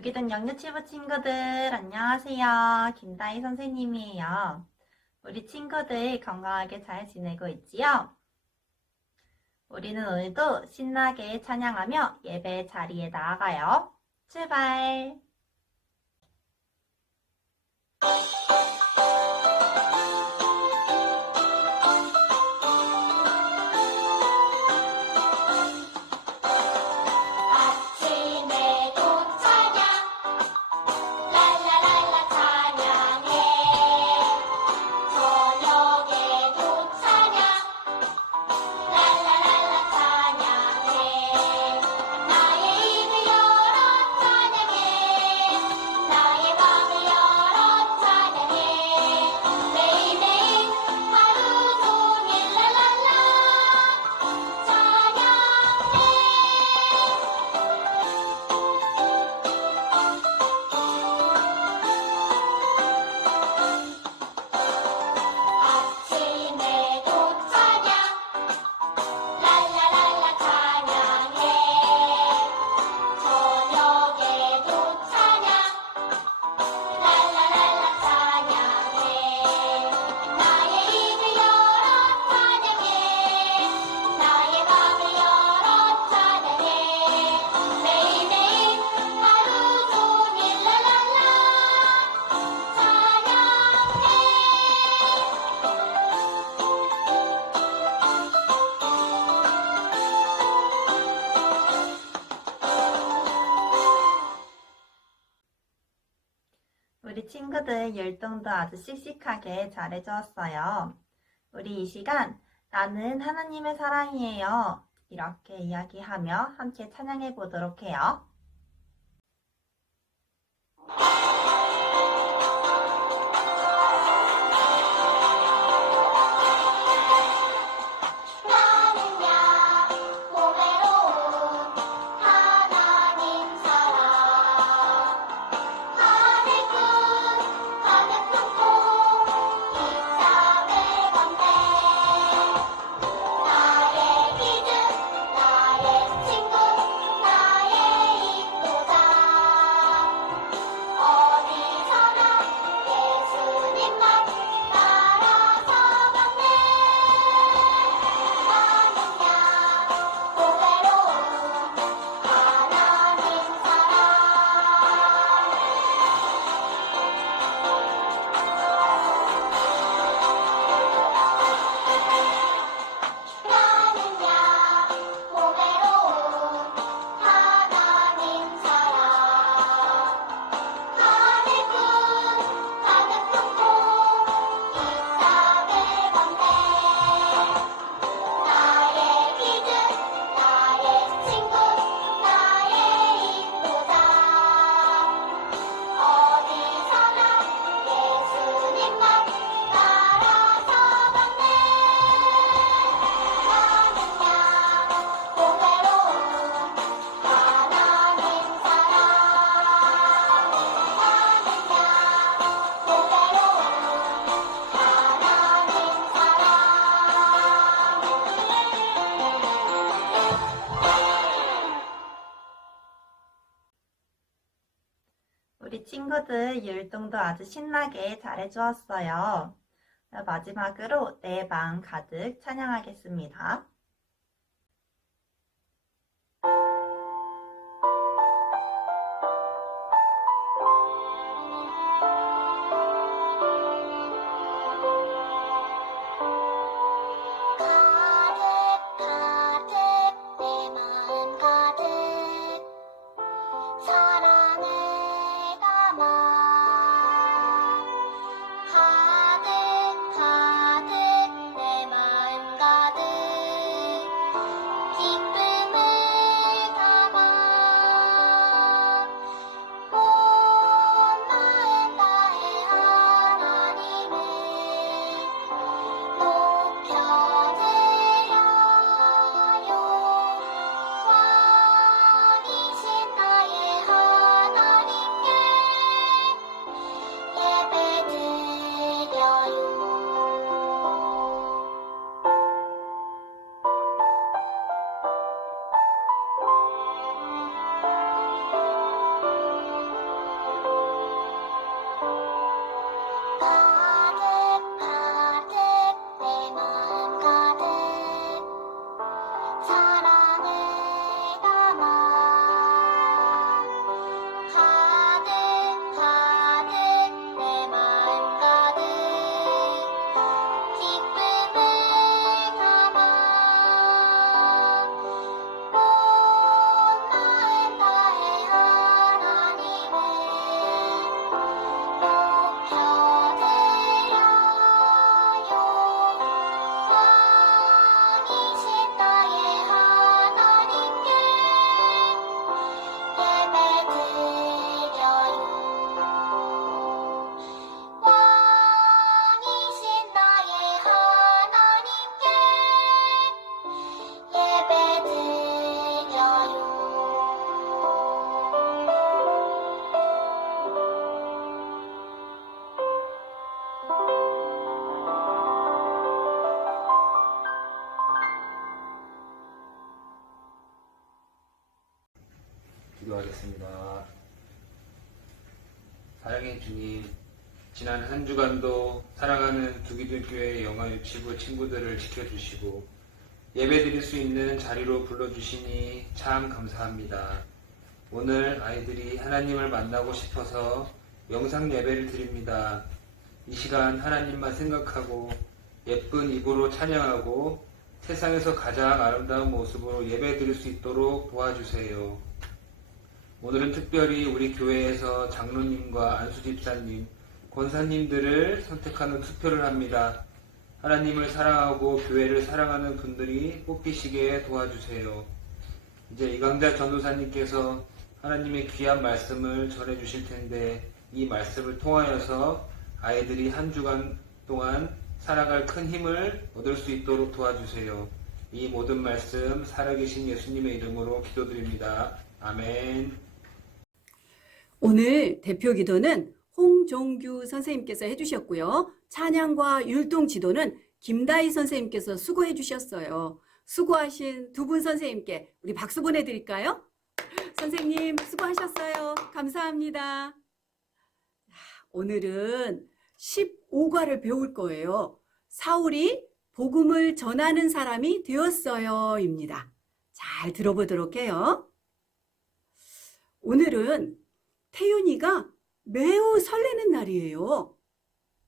부기등 영유치부 친구들 안녕하세요. 김다희 선생님이에요. 우리 친구들 건강하게 잘 지내고 있지요? 우리는 오늘도 신나게 찬양하며 예배 자리에 나아가요. 출발! 우리 친구들 율동도 아주 씩씩하게 잘해주었어요. 우리 이 시간 나는 하나님의 사랑이에요. 이렇게 이야기하며 함께 찬양해 보도록 해요. 우리 친구들 율동도 아주 신나게 잘해주었어요. 마지막으로 내 마음 가득 찬양하겠습니다. 가득 내 마음 가득 기도하겠습니다. 사랑의 주님, 지난 한 주간도 사랑하는 두기들교회 영화유치부 친구들을 지켜주시고 예배드릴 수 있는 자리로 불러주시니 참 감사합니다. 오늘 아이들이 하나님을 만나고 싶어서 영상 예배를 드립니다. 이 시간 하나님만 생각하고 예쁜 입으로 찬양하고 세상에서 가장 아름다운 모습으로 예배드릴 수 있도록 도와주세요. 오늘은 특별히 우리 교회에서 장로님과 안수집사님, 권사님들을 선택하는 투표를 합니다. 하나님을 사랑하고 교회를 사랑하는 분들이 뽑히시게 도와주세요. 이제 이강자 전도사님께서 하나님의 귀한 말씀을 전해주실 텐데 이 말씀을 통하여서 아이들이 한 주간 동안 살아갈 큰 힘을 얻을 수 있도록 도와주세요. 이 모든 말씀 살아계신 예수님의 이름으로 기도드립니다. 아멘. 오늘 대표 기도는 홍종규 선생님께서 해주셨고요. 찬양과 율동 지도는 김다희 선생님께서 수고해 주셨어요. 수고하신 두 분 선생님께 우리 박수 보내드릴까요? 선생님 수고하셨어요. 감사합니다. 오늘은 15과를 배울 거예요. 사울이 복음을 전하는 사람이 되었어요 입니다. 잘 들어보도록 해요. 오늘은 태윤이가 매우 설레는 날이에요.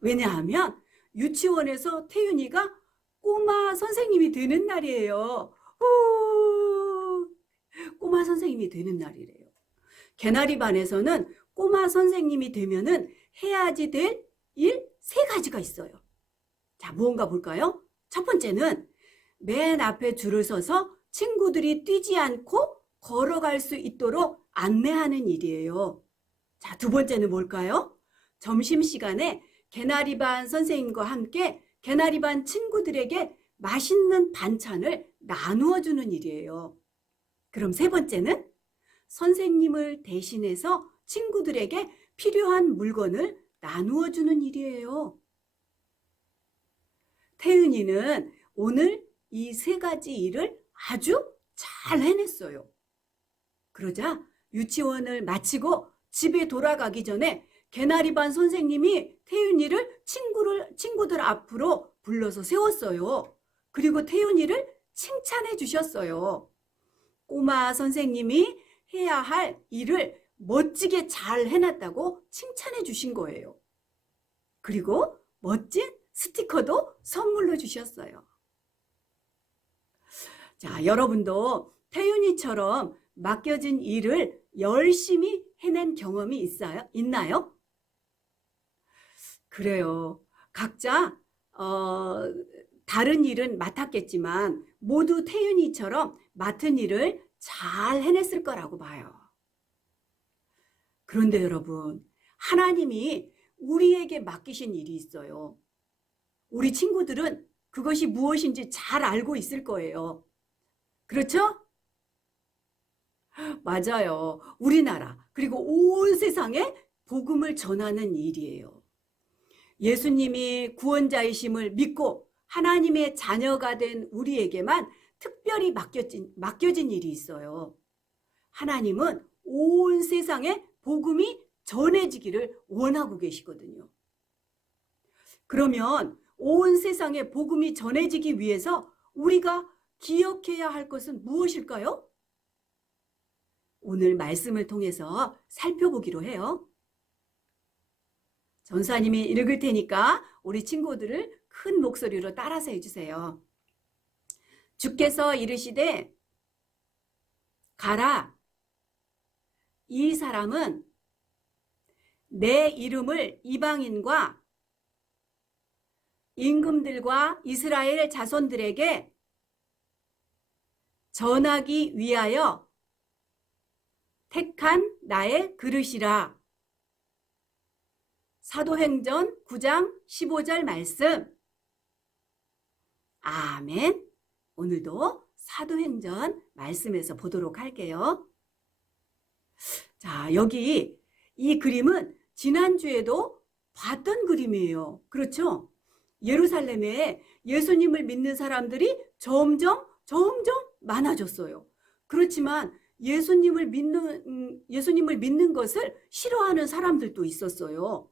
왜냐하면 유치원에서 태윤이가 꼬마 선생님이 되는 날이에요. 꼬마 선생님이 되는 날이래요. 개나리반에서는 꼬마 선생님이 되면은 해야지 될 일 3가지가 있어요. 자, 무언가 볼까요? 첫 번째는 맨 앞에 줄을 서서 친구들이 뛰지 않고 걸어갈 수 있도록 안내하는 일이에요. 자, 두 번째는 뭘까요? 점심시간에 개나리반 선생님과 함께 개나리반 친구들에게 맛있는 반찬을 나누어 주는 일이에요. 그럼 세 번째는 선생님을 대신해서 친구들에게 필요한 물건을 나누어 주는 일이에요. 태윤이는 오늘 이 3가지 일을 아주 잘 해냈어요. 그러자 유치원을 마치고 집에 돌아가기 전에 개나리반 선생님이 태윤이를 친구들 앞으로 불러서 세웠어요. 그리고 태윤이를 칭찬해 주셨어요. 꼬마 선생님이 해야 할 일을 멋지게 잘 해놨다고 칭찬해 주신 거예요. 그리고 멋진 스티커도 선물로 주셨어요. 자, 여러분도 태윤이처럼 맡겨진 일을 열심히 해낸 경험이 있나요? 그래요. 각자 다른 일은 맡았겠지만 모두 태윤이처럼 맡은 일을 잘 해냈을 거라고 봐요. 그런데 여러분, 하나님이 우리에게 맡기신 일이 있어요. 우리 친구들은 그것이 무엇인지 잘 알고 있을 거예요. 그렇죠? 맞아요. 우리나라 그리고 온 세상에 복음을 전하는 일이에요. 예수님이 구원자이심을 믿고 하나님의 자녀가 된 우리에게만 특별히 맡겨진 일이 있어요. 하나님은 온 세상에 복음이 전해지기를 원하고 계시거든요. 그러면 온 세상에 복음이 전해지기 위해서 우리가 기억해야 할 것은 무엇일까요? 오늘 말씀을 통해서 살펴보기로 해요. 전사님이 읽을 테니까 우리 친구들을 큰 목소리로 따라서 해주세요. 주께서 이르시되 가라. 이 사람은 내 이름을 이방인과 임금들과 이스라엘 자손들에게 전하기 위하여 택한 나의 그릇이라. 사도행전 9장 15절 말씀. 아멘. 오늘도 사도행전 말씀에서 보도록 할게요. 자, 여기 이 그림은 지난주에도 봤던 그림이에요. 그렇죠? 예루살렘에 예수님을 믿는 사람들이 점점 많아졌어요. 그렇지만 예수님을 믿는 것을 싫어하는 사람들도 있었어요.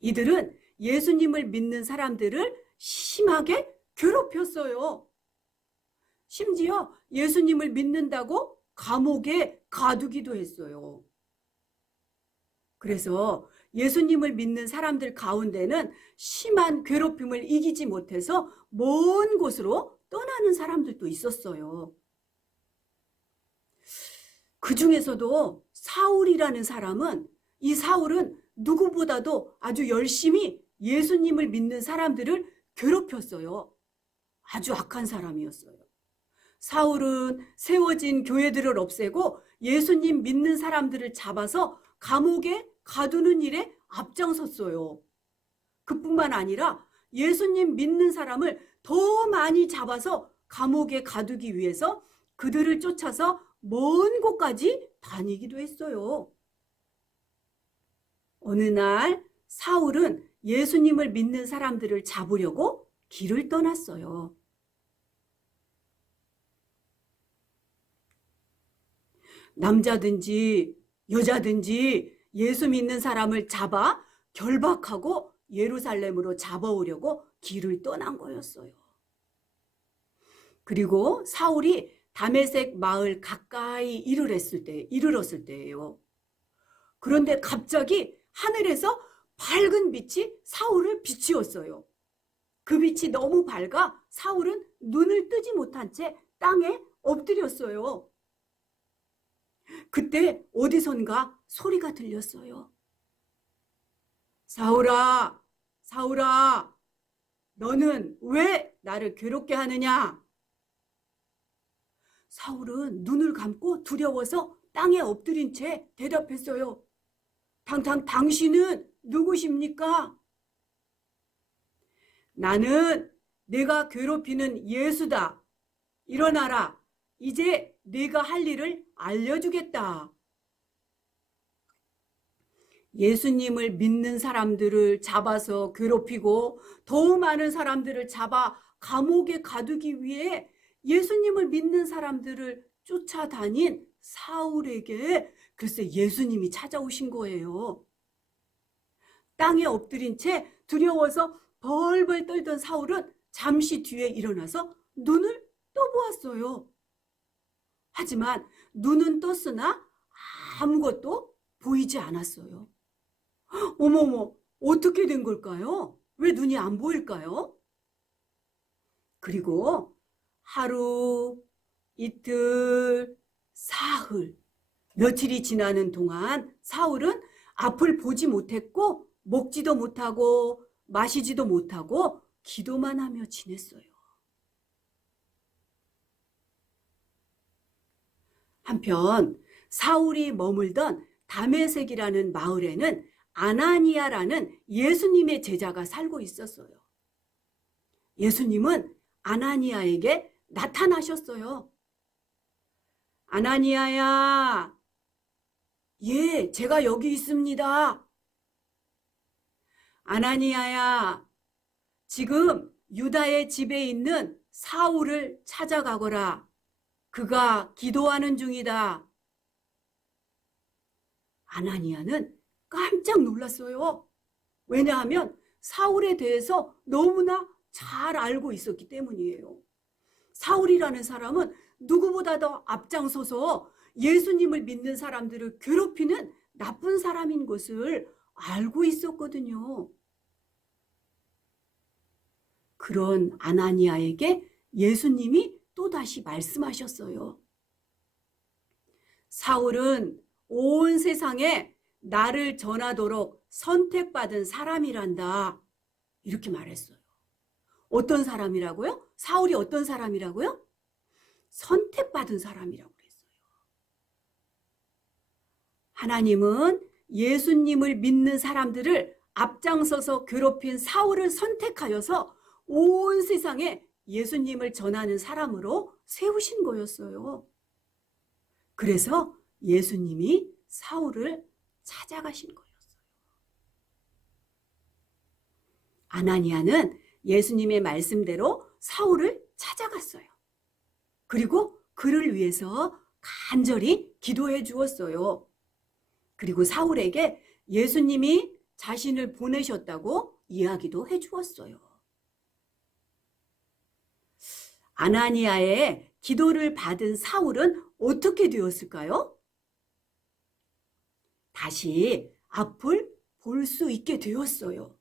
이들은 예수님을 믿는 사람들을 심하게 괴롭혔어요. 심지어 예수님을 믿는다고 감옥에 가두기도 했어요. 그래서 예수님을 믿는 사람들 가운데는 심한 괴롭힘을 이기지 못해서 먼 곳으로 떠나는 사람들도 있었어요. 그 중에서도 사울이라는 사람은, 이 사울은 누구보다도 아주 열심히 예수님을 믿는 사람들을 괴롭혔어요. 아주 악한 사람이었어요. 사울은 세워진 교회들을 없애고 예수님 믿는 사람들을 잡아서 감옥에 가두는 일에 앞장섰어요. 그뿐만 아니라 예수님 믿는 사람을 더 많이 잡아서 감옥에 가두기 위해서 그들을 쫓아서 먼 곳까지 다니기도 했어요. 어느 날 사울은 예수님을 믿는 사람들을 잡으려고 길을 떠났어요. 남자든지 여자든지 예수 믿는 사람을 잡아 결박하고 예루살렘으로 잡아오려고 길을 떠난 거였어요. 그리고 사울이 다메섹 마을 가까이 이르렀을 때예요. 그런데 갑자기 하늘에서 밝은 빛이 사울을 비추었어요. 그 빛이 너무 밝아 사울은 눈을 뜨지 못한 채 땅에 엎드렸어요. 그때 어디선가 소리가 들렸어요. 사울아, 사울아, 너는 왜 나를 괴롭게 하느냐? 사울은 눈을 감고 두려워서 땅에 엎드린 채 대답했어요. 당신은 누구십니까? 나는 내가 괴롭히는 예수다. 일어나라. 이제 네가 할 일을 알려주겠다. 예수님을 믿는 사람들을 잡아서 괴롭히고 더 많은 사람들을 잡아 감옥에 가두기 위해 예수님을 믿는 사람들을 쫓아다닌 사울에게 글쎄 예수님이 찾아오신 거예요. 땅에 엎드린 채 두려워서 벌벌 떨던 사울은 잠시 뒤에 일어나서 눈을 떠보았어요. 하지만 눈은 떴으나 아무것도 보이지 않았어요. 어머머, 어떻게 된 걸까요? 왜 눈이 안 보일까요? 그리고 하루, 이틀, 사흘, 며칠이 지나는 동안 사울은 앞을 보지 못했고 먹지도 못하고 마시지도 못하고 기도만 하며 지냈어요. 한편 사울이 머물던 다메섹이라는 마을에는 아나니아라는 예수님의 제자가 살고 있었어요. 예수님은 아나니아에게 나타나셨어요. 아나니아야, 예, 제가 여기 있습니다. 아나니아야, 지금 유다의 집에 있는 사울을 찾아가거라. 그가 기도하는 중이다. 아나니아는 깜짝 놀랐어요. 왜냐하면 사울에 대해서 너무나 잘 알고 있었기 때문이에요. 사울이라는 사람은 누구보다도 앞장서서 예수님을 믿는 사람들을 괴롭히는 나쁜 사람인 것을 알고 있었거든요. 그런 아나니아에게 예수님이 또다시 말씀하셨어요. 사울은 온 세상에 나를 전하도록 선택받은 사람이란다. 이렇게 말했어요. 어떤 사람이라고요? 사울이 어떤 사람이라고요? 선택받은 사람이라고 그랬어요. 하나님은 예수님을 믿는 사람들을 앞장서서 괴롭힌 사울을 선택하여서 온 세상에 예수님을 전하는 사람으로 세우신 거였어요. 그래서 예수님이 사울을 찾아가신 거였어요. 아나니아는 예수님의 말씀대로 사울을 찾아갔어요. 그리고 그를 위해서 간절히 기도해 주었어요. 그리고 사울에게 예수님이 자신을 보내셨다고 이야기도 해 주었어요. 아나니아의 기도를 받은 사울은 어떻게 되었을까요? 다시 앞을 볼 수 있게 되었어요.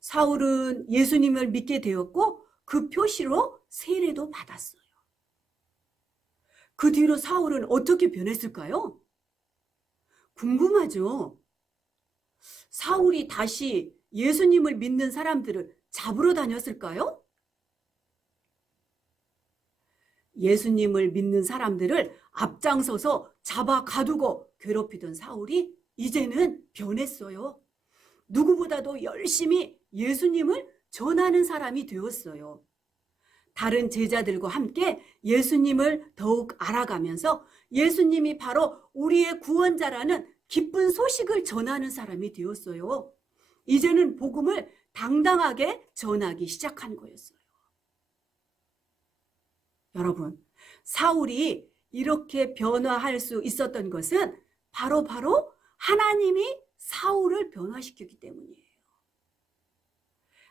사울은 예수님을 믿게 되었고 그 표시로 세례도 받았어요. 그 뒤로 사울은 어떻게 변했을까요? 궁금하죠? 사울이 다시 예수님을 믿는 사람들을 잡으러 다녔을까요? 예수님을 믿는 사람들을 앞장서서 잡아 가두고 괴롭히던 사울이 이제는 변했어요. 누구보다도 열심히 예수님을 전하는 사람이 되었어요. 다른 제자들과 함께 예수님을 더욱 알아가면서 예수님이 바로 우리의 구원자라는 기쁜 소식을 전하는 사람이 되었어요. 이제는 복음을 당당하게 전하기 시작한 거였어요. 여러분, 사울이 이렇게 변화할 수 있었던 것은 바로 하나님이 사울을 변화시켰기 때문이에요.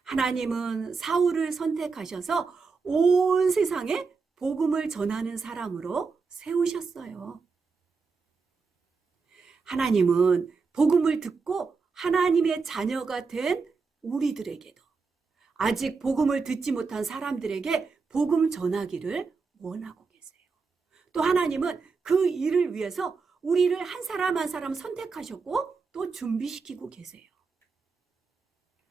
하나님은 사울을 선택하셔서 온 세상에 복음을 전하는 사람으로 세우셨어요. 하나님은 복음을 듣고 하나님의 자녀가 된 우리들에게도 아직 복음을 듣지 못한 사람들에게 복음 전하기를 원하고 계세요. 또 하나님은 그 일을 위해서 우리를 한 사람 한 사람 선택하셨고 또 준비시키고 계세요.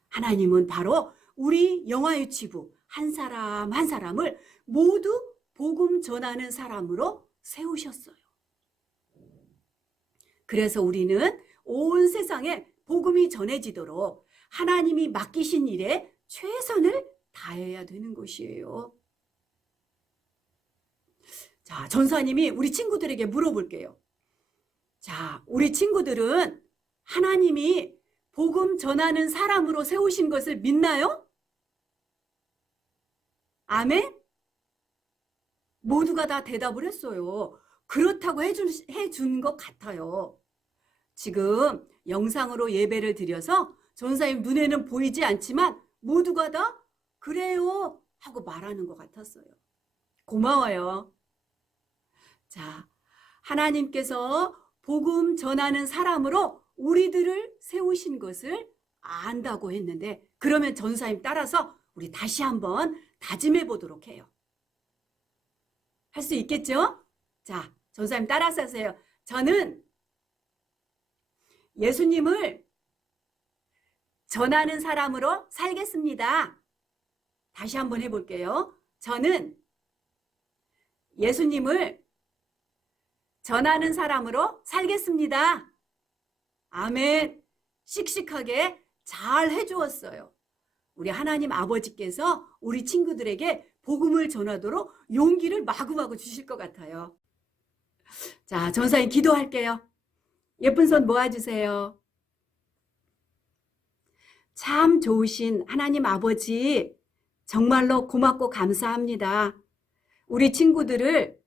하나님은 바로 우리 영화유치부 한 사람 한 사람을 모두 복음 전하는 사람으로 세우셨어요. 그래서 우리는 온 세상에 복음이 전해지도록 하나님이 맡기신 일에 최선을 다해야 되는 것이에요. 자, 전사님이 우리 친구들에게 물어볼게요. 자, 우리 친구들은 하나님이 복음 전하는 사람으로 세우신 것을 믿나요? 아멘? 모두가 다 대답을 했어요. 그렇다고 해준 것 같아요. 지금 영상으로 예배를 드려서 전사님 눈에는 보이지 않지만 모두가 다 그래요 하고 말하는 것 같았어요. 고마워요. 자, 하나님께서 복음 전하는 사람으로 우리들을 세우신 것을 안다고 했는데 그러면 전사님 따라서 우리 다시 한번 다짐해 보도록 해요. 할 수 있겠죠? 자, 전사님 따라서 하세요. 저는 예수님을 전하는 사람으로 살겠습니다. 다시 한번 해볼게요. 저는 예수님을 전하는 사람으로 살겠습니다. 아멘. 씩씩하게 잘 해주었어요. 우리 하나님 아버지께서 우리 친구들에게 복음을 전하도록 용기를 마구마구 주실 것 같아요. 자, 전사님 기도할게요. 예쁜 손 모아주세요. 참 좋으신 하나님 아버지, 정말로 고맙고 감사합니다. 우리 친구들을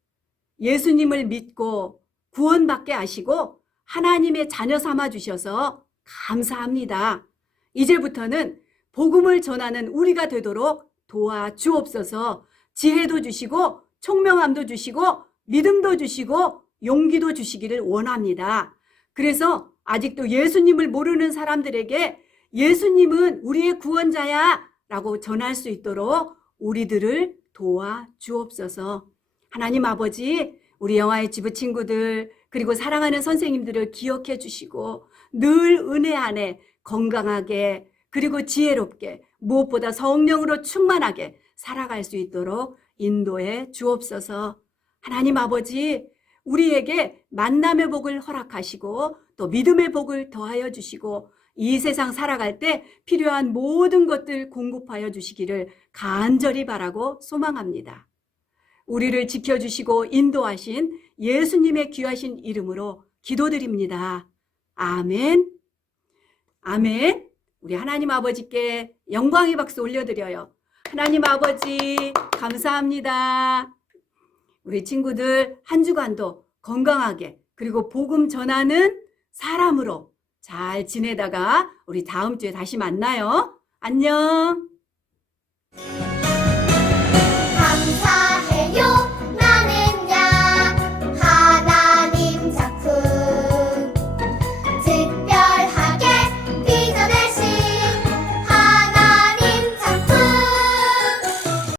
예수님을 믿고 구원받게 하시고 하나님의 자녀 삼아 주셔서 감사합니다. 이제부터는 복음을 전하는 우리가 되도록 도와주옵소서. 지혜도 주시고 총명함도 주시고 믿음도 주시고 용기도 주시기를 원합니다. 그래서 아직도 예수님을 모르는 사람들에게 예수님은 우리의 구원자야 라고 전할 수 있도록 우리들을 도와주옵소서. 하나님 아버지, 우리 영화의 지부 친구들 그리고 사랑하는 선생님들을 기억해 주시고 늘 은혜 안에 건강하게 그리고 지혜롭게 무엇보다 성령으로 충만하게 살아갈 수 있도록 인도해 주옵소서. 하나님 아버지, 우리에게 만남의 복을 허락하시고 또 믿음의 복을 더하여 주시고 이 세상 살아갈 때 필요한 모든 것들 공급하여 주시기를 간절히 바라고 소망합니다. 우리를 지켜주시고 인도하신 예수님의 귀하신 이름으로 기도드립니다. 아멘. 아멘. 우리 하나님 아버지께 영광의 박수 올려드려요. 하나님 아버지 감사합니다. 우리 친구들 한 주간도 건강하게 그리고 복음 전하는 사람으로 잘 지내다가 우리 다음 주에 다시 만나요. 안녕.